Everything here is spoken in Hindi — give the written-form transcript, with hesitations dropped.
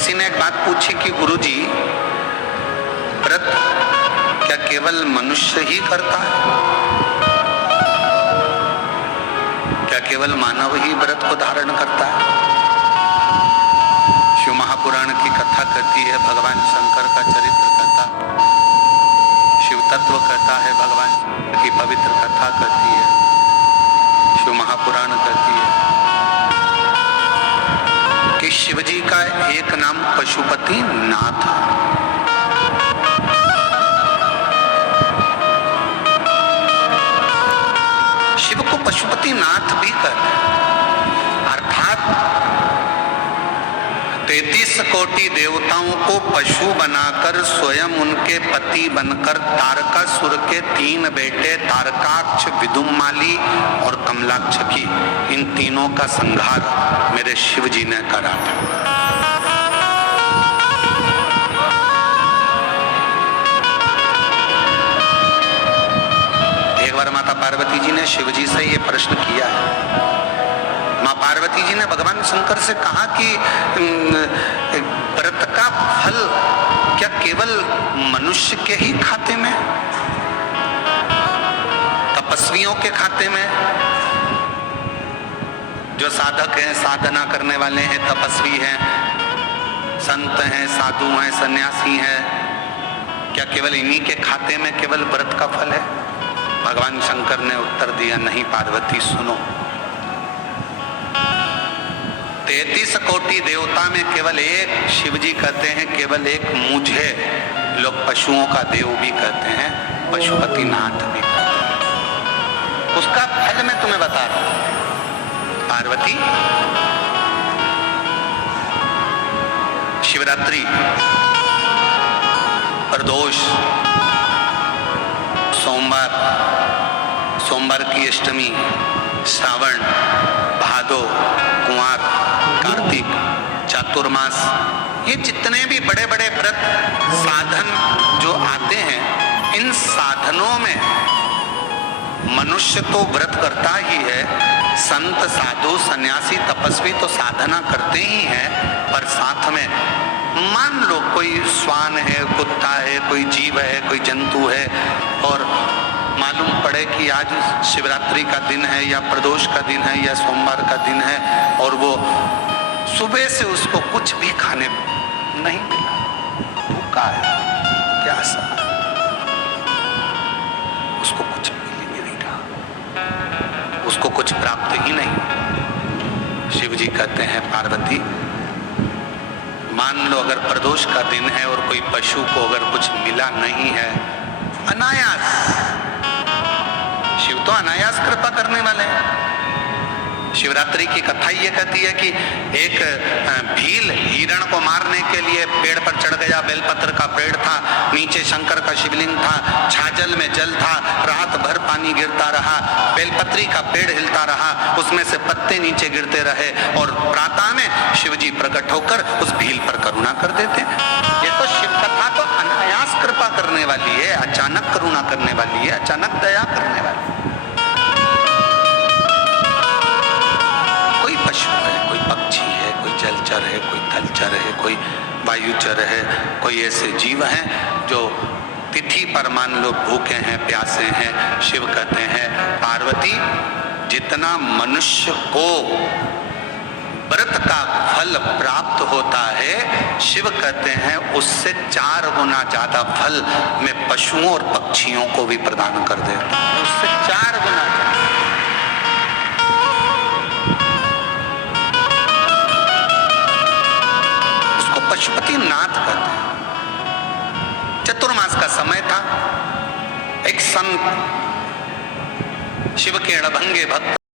किसी ने एक बात पूछी कि गुरुजी, व्रत क्या केवल मनुष्य ही करता है? क्या केवल मानव ही व्रत को धारण करता है? शिव महापुराण की कथा कहती है, भगवान शंकर का चरित्र कहता है, शिव तत्व कहता है, भगवान शंकर की पवित्र कथा कहती है, शिव महापुराण कहती है कि शिवजी का एक नाम पशुपति नाथ है। शिव को पशुपति नाथ भी कहते हैं, अर्थात 33 कोटि देवताओं को पशु बनाकर स्वयं उनके पति बनकर तारकासुर के 3 बेटे तारकाक्ष, विदुमाली और कमलाक्ष की, इन तीनों का संहार मेरे शिव जी ने करा था। एक बार माता पार्वती जी ने शिव जी से ये प्रश्न किया है। माँ पार्वती जी ने भगवान शंकर से कहा कि व्रत का फल क्या केवल मनुष्य के ही खाते में, तपस्वियों के खाते में, जो साधक हैं, साधना करने वाले हैं, तपस्वी हैं, संत हैं, साधु हैं, सन्यासी हैं, क्या केवल इन्हीं के खाते में केवल व्रत का फल है? भगवान शंकर ने उत्तर दिया, नहीं पार्वती, सुनो, 33 कोटि देवता में केवल एक, शिव जी कहते हैं केवल एक मुझे लोग पशुओं का देव भी कहते हैं, पशुपति नाथ भी कहते हैं। उसका फल मैं तुम्हें बता रहा हूं पार्वती। शिवरात्रि, प्रदोष, सोमवार की अष्टमी, श्रावण, भादो, कुंवार, कार्तिक, चातुर्मास, ये जितने भी बड़े बड़े व्रत साधन जो आते हैं, इन साधनों में मनुष्य तो व्रत करता ही है, संत, साधु, सन्यासी, तपस्वी तो साधना करते ही हैं, पर साथ में मान लो कोई श्वान है, कुत्ता है, कोई जीव है, कोई जंतु है, और मालूम पड़े कि आज शिवरात्रि का दिन है या प्रदोष का दिन है या सोमवार का दिन है, और वो सुबह से उसको कुछ भी खाने नहीं मिला, भूखा है, प्यासा है, उसको कुछ मिल ही नहीं रहा, उसको कुछ प्राप्त ही नहीं। शिव जी कहते हैं पार्वती, मान लो अगर प्रदोष का दिन है और कोई पशु को अगर कुछ मिला नहीं है, अनायास, शिव तो अनायास कृपा करने वाले हैं। शिवरात्रि की कथा ये कहती है कि एक भील हिरण को मारने के लिए पेड़ पर चढ़ गया, बेलपत्र का पेड़ था, नीचे शंकर का शिवलिंग था, छाजल में जल था, रात भर पानी गिरता रहा, बेलपत्री का पेड़ हिलता रहा, उसमें से पत्ते नीचे गिरते रहे, और प्रातः में शिवजी प्रकट होकर उस भील पर करुणा कर देते। ये तो शिव कथा तो अनायास कृपा करने वाली है, अचानक करुणा करने वाली है, अचानक दया करने वाली है। कोई पशु है, कोई पक्षी है, कोई जलचर है, कोई थलचर है, कोई वायुचर है, कोई ऐसे जीव हैं जो तिथि पर मान लो भूखे हैं, प्यासे हैं, शिव कहते हैं पार्वती, जितना मनुष्य को व्रत का फल प्राप्त होता है, शिव कहते हैं उससे 4 गुना ज्यादा फल मैं पशुओं और पक्षियों को भी प्रदान कर देता हूं, उससे 4 गुना ज्यादा। उसको पशुपति नाथ कहते हैं। चतुर्मास का समय था, एक संत शिव के अड़भंगे भक्त